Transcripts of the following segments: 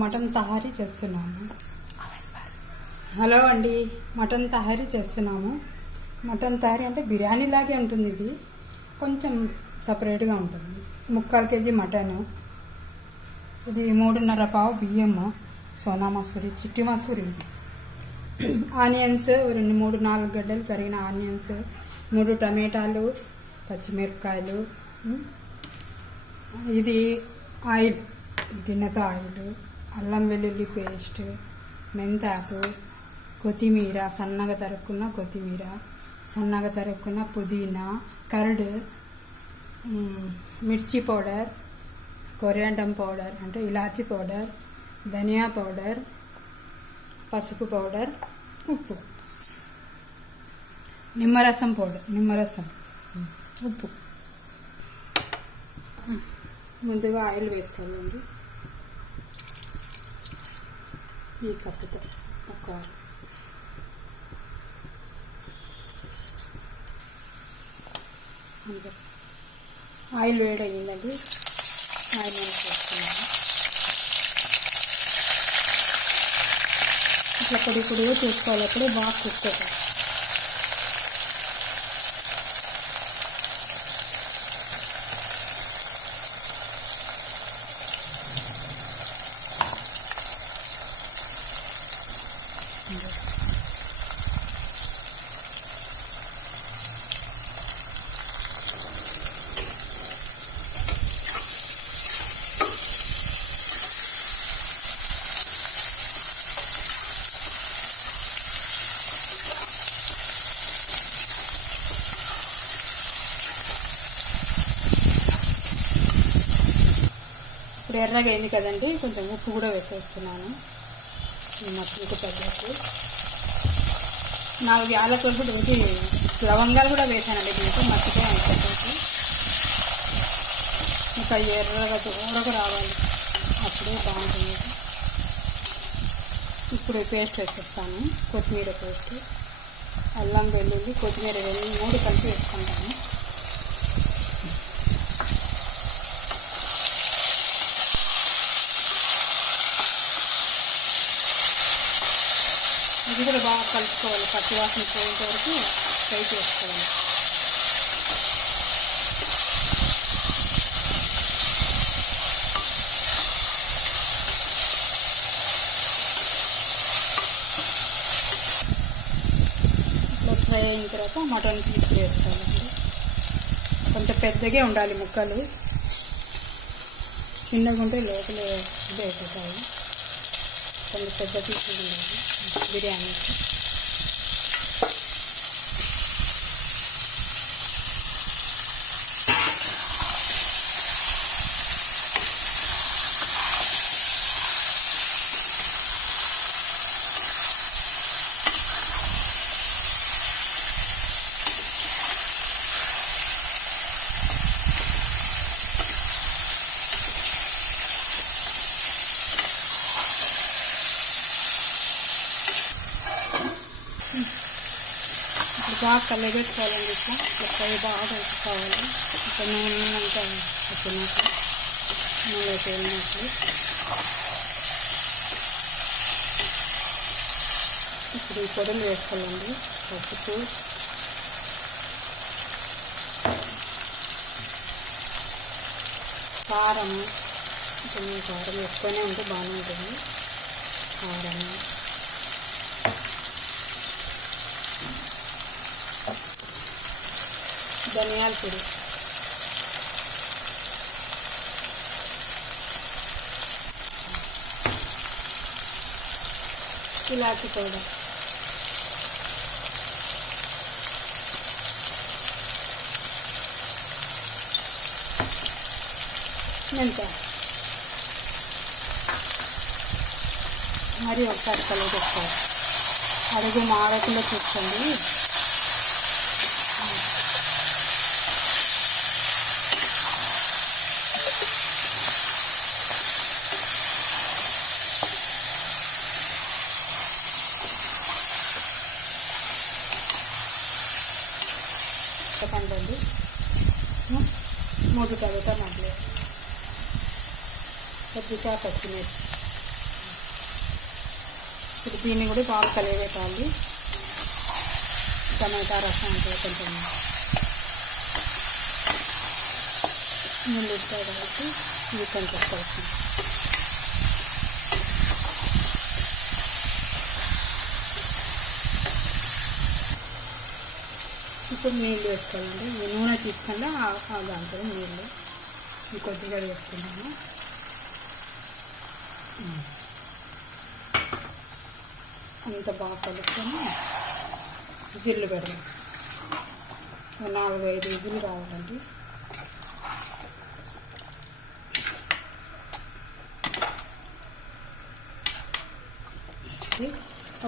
Mutton tahari చేస్తున్నాము. Hello అండి, mutton tahari చేస్తున్నాము. మటన్ తహారీ అంటే బిర్యానీ లాగే ఉంటుంది. ఇది కొంచెం సపరేట్గా ఉంటుంది. 3/4 kg మటన్, ఇది 3.5 పావు బియ్యము, సోనా మసూరి, చిట్టి మసూరి, ఆనియన్స్ 3-4 గడ్డలు కరిగిన ఆనియన్స్, 3 టమాటాలు, పచ్చిమిరపకాయలు, ఇది ఆయిల్, గిన్నెతో ఆయిల్, అల్లం వెల్లుల్లి పేస్ట్, మెంతాకు, కొత్తిమీర, సన్నగా తరుక్కున్న కొత్తిమీర, సన్నగా తరుక్కున్న పుదీనా, కర్డ్, మిర్చి పౌడర్, కొరియాండర్ పౌడర్ అంటే ఇలాచీ పౌడర్, ధనియా పౌడర్, పసుపు పౌడర్, ఉప్పు, నిమ్మరసం పౌడర్, నిమ్మరసం, ఉప్పు. ముందుగా ఆయిల్ వేసుకోవాలండి. ఈ కప్పుతో ఒక ఆయిల్ వేడయిందండి. ఆయిల్ వేసుకున్నాము. ఇట్లా పొడి పొడిగా చూసుకోవాలి. అప్పుడు బాగా కుక్ అవుతుంది. ఇప్పుడు ఎర్రగా అయింది కదండి, కొంచెం ఉప్పు కూడా వేసేస్తున్నాను. ఈ మటన్కు తగ్గట్టు 4 యాలకులు కూడా వేసి, లవంగాలు కూడా వేసానండి. దీంతో మర్చిపోయాను చెప్పేసి. ఇంకా ఎర్రగా దూరగా రావాలి, అప్పుడే బాగుంటుంది. ఇప్పుడు పేస్ట్ వేసేస్తాను. కొత్తిమీర పేస్ట్, అల్లం వెల్లుల్లి, కొత్తిమీర 3 కలిపి వేసుకుంటాను. ఇది కూడా బాగా కలుపుకోవాలి. పచ్చివాసన పోయేంత వరకు ఫ్రై చేసుకోవాలి. ఇట్లా ఫ్రై అయిన తర్వాత మటన్ పీస్ వేసుకోవాలండి. కొంచెం పెద్దగా ఉండాలి ముక్కలు, చిన్నగా ఉంటే లోపల ఇదే అయిపోతాయి. కొంచెం పెద్ద పీసులు ఉండాలి బిర్యానీకి. బాగా కలబెట్టుకోవాలండి. ఇట్లా ఫ్రై బాగా వేసుకోవాలి. ఇట్లా నూనె అంతా వచ్చినట్టు, నూనెలోకి వెళ్ళినట్లు. ఇప్పుడు ఈ పొడులు వేసుకోవాలండి. పసుపు, కారం, కొంచెం కారం ఎక్కువనే ఉంటే బాగానే ఉంటుంది. కారం, ధనియాల పొడి, ఇలాచీ పౌడర్, మెంతా, మరి ఒకసారి కలిపేసుకోవాలి. అడుగు మాడకుండా చూసుకోండి. చెప్పండి. 3 టమాటా మగ్గులు, కొద్దిగా పచ్చిమిర్చి, దీన్ని కూడా బాగా కలియబెట్టాలి. టమాటా రసం అంటే కొంచెం నీళ్ళు ఉంటాయి కాబట్టి ఇది కొంచెం కలుపుతాం. ఇప్పుడు నీళ్ళు వేసుకోవాలండి. ఈ నూనె తీసుకుండా ఆ దాంట్లో నీళ్ళు కొద్దిగా వేసుకున్నాము. అంత బాగా కలుపుకొని విజిల్లు పెడదాం. 4-5 విజిల్లు రావాలండి.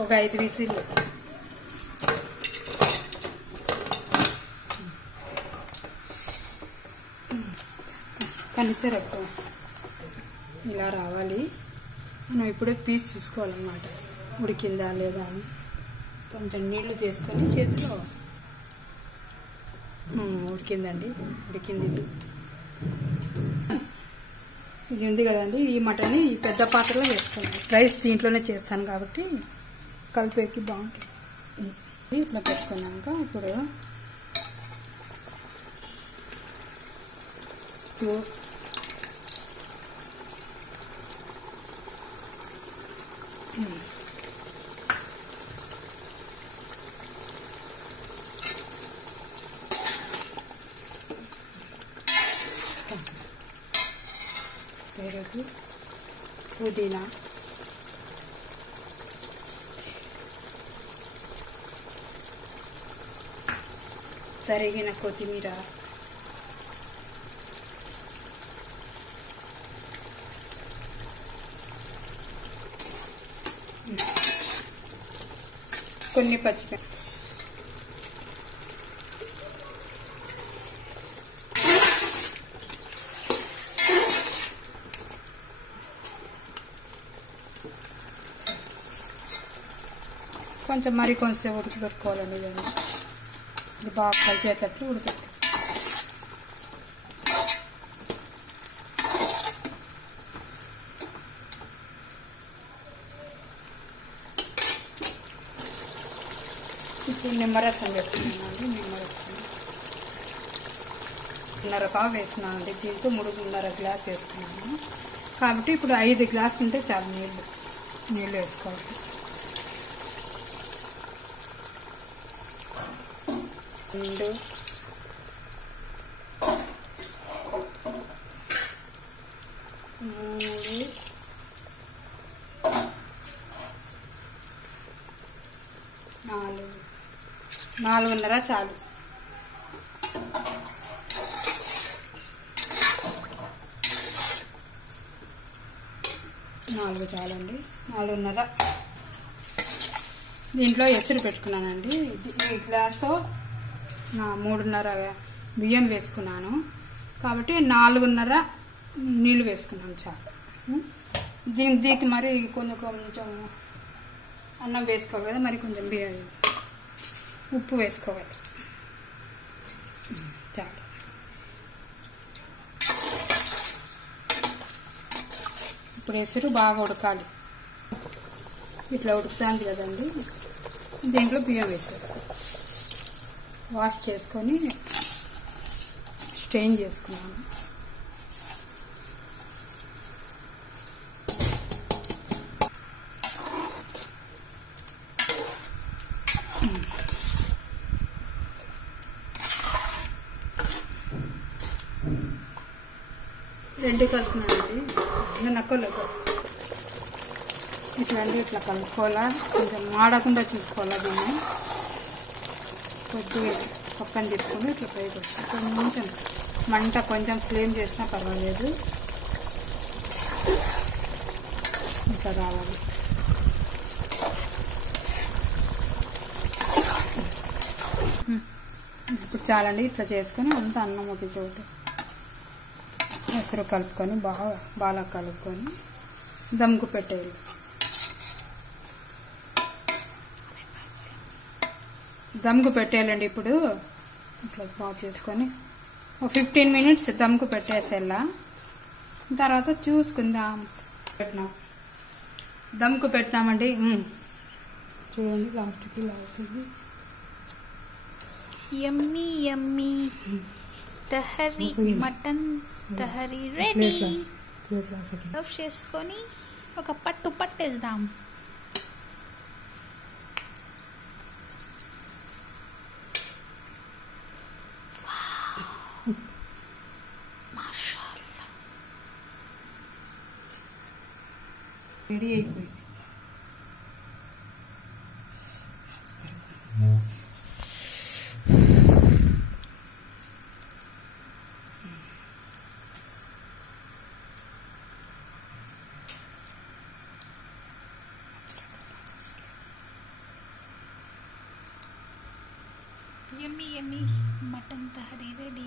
ఒక 5 విజిల్లు. కనిచరపు ఇలా రావాలి. మనం ఇప్పుడే పీస్ చూసుకోవాలన్నమాట, ఉడికిందా లేదా అని. కొంచెం నీళ్లు తీసుకొని చేతిలో ఉడికిందండి, ఉడికింది. ఇది ఉంది కదండి, ఈ మటన్ని ఈ పెద్ద పాత్రలో వేసుకోండి. రైస్ దీంట్లోనే చేస్తాను కాబట్టి కలిపేకి బాగుంటుంది. ఇట్లా పెట్టుకున్నాక ఇప్పుడు పెరుగు, పుదీనా, తరిగిన కొత్తిమీర, కొన్ని పచ్చిమిరపకాయలు, కొంచెం మరి కొంచెం ఉడకబెట్టుకోవాలండి. ఇది బాగా కలిసేటట్లు ఉడకబెట్టు. ఇప్పుడు నిమ్మరసం వేస్తున్నానండి. నిమ్మరసం 1.5 పావు వేస్తున్నానండి. దీంతో 3.5 గ్లాస్ వేసుకున్నాను కాబట్టి ఇప్పుడు 5 గ్లాసులు ఉంటే చాలా నీళ్ళు వేసుకోవాలి. 2 3 4.5 చాలు. 4 చాలండి. 4.5. దీంట్లో ఎసురు పెట్టుకున్నానండి. ఈ గ్లాస్తో 3.5 బియ్యం వేసుకున్నాను కాబట్టి 4.5 నీళ్ళు వేసుకున్నాను చాలు. దీనికి మరి కొంచెం అన్నం వేసుకోవాలి కదా, మరి కొంచెం ఉప్పు వేసుకోవాలి చాలు. ఇప్పుడు ఎసురు బాగా ఉడకాలి. ఇట్లా ఉడుకుతుంది కదండి, దీంట్లో బియ్యం వేసేసుకోవాలి. వాష్ చేసుకొని స్ట్రెయిన్ చేసుకున్నాను. రెండు కలుపుతున్నానండి. నక్కలోకి ఇట్లా కలుపుకోవాలా. కొంచెం మాడకుండా చూసుకోవాలా. దీన్ని కొద్దిగా పక్కన తీసుకొని ఇట్లా పైకి వస్తుంది. కొంచెం మంట కొంచెం ఫ్లేమ్ చేసినా పర్వాలేదు, ఇట్లా రావాలి. ఇప్పుడు చాలండి. ఇట్లా చేసుకొని అంతా అన్నం ఒక చోటు ఎసురు కలుపుకొని బాగా కలుపుకొని దమ్కు పెట్టేయాలి. దమ్కు పెట్టేయాలండి. ఇప్పుడు ఇట్లా బాగా చేసుకొని ఒక 15 మినిట్స్ దమ్కు పెట్టేసేలా. తర్వాత చూసుకుందాం. దమ్కు పెట్టినామండి. చూడండి లాస్ట్కి ఇలా అవుతుంది. యమ్మీ యమ్మీ తహరీ మటన్ తహరీ రెడీ. సర్వ్ చేసుకొని ఒక పట్టు పట్టేద్దాం. రెడీ అయిపోయింది. యమ్మీ యమ్మీ మటన్ తహరీ రెడీ.